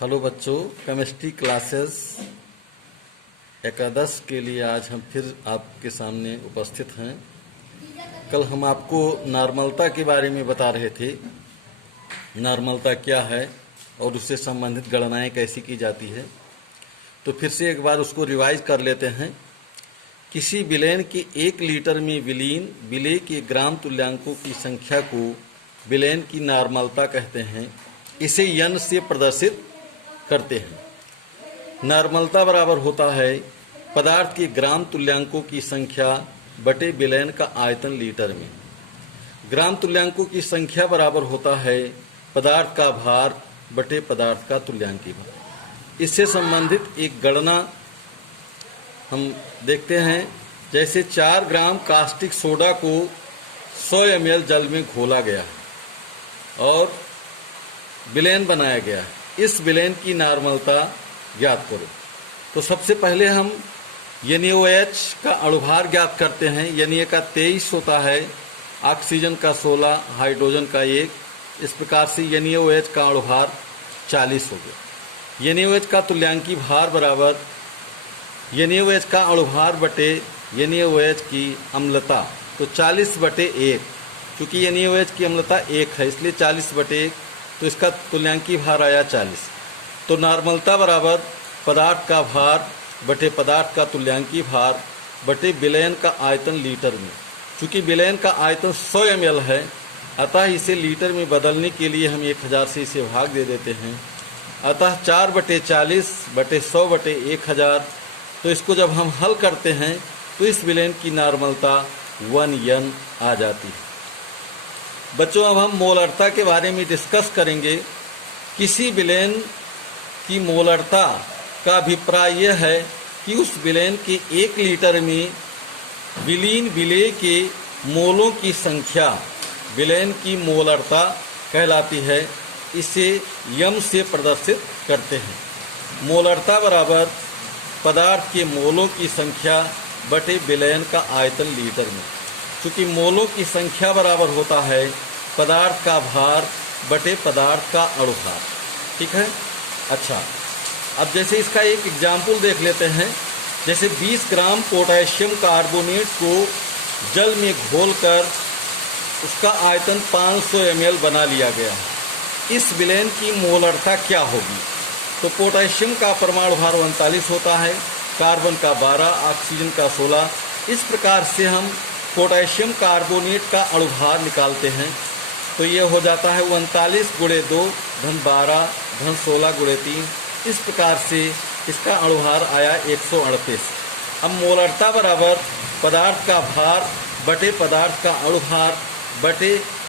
Hello बच्चों, chemistry classes एकादश के लिए आज हम फिर आपके सामने उपस्थित हैं। कल हम आपको नॉर्मलता के बारे में बता रहे थे। नॉर्मलता क्या है और उससे संबंधित गणनाएं कैसी की जाती है। तो फिर से एक बार उसको रिवाइज कर लेते हैं। किसी विलेन के 1 लीटर में विलीन विलेय के ग्राम तुल्यांकों की संख्या को विलेन की नॉर्मलता कहते हैं। इसे n से प्रदर्शित करते हैं। नॉर्मलता बराबर होता है पदार्थ के ग्राम तुल्यांकों की संख्या बटे विलेन का आयतन लीटर में। ग्राम तुल्यांकों की संख्या बराबर होता है पदार्थ का भार बटे पदार्थ का तुल्यांकी भार। इससे संबंधित एक गणना हम देखते हैं। जैसे 4 ग्राम कास्टिक सोडा को 100 ml जल में घोला गया है और विलेन बनाया गया है। इस विलेन की नॉर्मलता ज्ञात करो। तो सबसे पहले हम NaOH का अणुभार ज्ञात करते हैं। Na का 23 होता है, ऑक्सीजन का 16, हाइड्रोजन का 1। इस प्रकार से NaOH का अणुभार 40 हो गया। NaOH का तुल्यांकी भार बराबर NaOH का अणुभार बटे NaOH की अम्लता। तो 40 बटे 1, क्योंकि NaOH की अम्लता 1 है इसलिए 40 बटे 1, तो इसका तुल्यांकी भार आया 40। तो नॉर्मलता बराबर पदार्थ का भार बटे पदार्थ का तुल्यांकी भार बटे विलेन का आयतन लीटर में। चूँकि विलेन का आयतन 100 ml है, अतः इसे लीटर में बदलने के लिए हम 1000 से इसे भाग दे देते हैं। अतः 4 बटे 40 बटे 100 बटे 1000। तो इसको जब हम हल करते हैं तो इस विलेन की नॉर्मलता 1n आ जाती है। बच्चों, अब हम मोलरता के बारे में डिस्कस करेंगे। किसी विलेन की मोलरता का अभिप्राय यह है कि उस विलेन के 1 लीटर में विलीन विलेय के मोलों की संख्या विलेन की मोलरता कहलाती है। इसे यम से प्रदर्शित करते हैं। मोलरता बराबर पदार्थ के मोलों की संख्या बटे विलेन का आयतन लीटर में। चूँकि मोलों की संख्या बराबर होता है पदार्थ का भार बटे पदार्थ का अणुभार। ठीक है। अच्छा, अब जैसे इसका एक एग्जाम्पल देख लेते हैं। जैसे 20 ग्राम पोटेशियम कार्बोनेट को जल में घोलकर उसका आयतन 500 ml बना लिया गया है। इस विलेन की मोलरता क्या होगी? तो पोटेशियम का परमाणु भार 39 होता है, कार्बन का 12, ऑक्सीजन का 16। इस प्रकार से हम पोटेशियम कार्बोनेट का अणुभार निकालते हैं। तो ये हो जाता है 39 × 2 धन 12 धन 16 × 3। इस प्रकार से इसका अणुभार आया 138। अब मोलरता बराबर पदार्थ का भार बटे पदार्थ का अणुभार बटे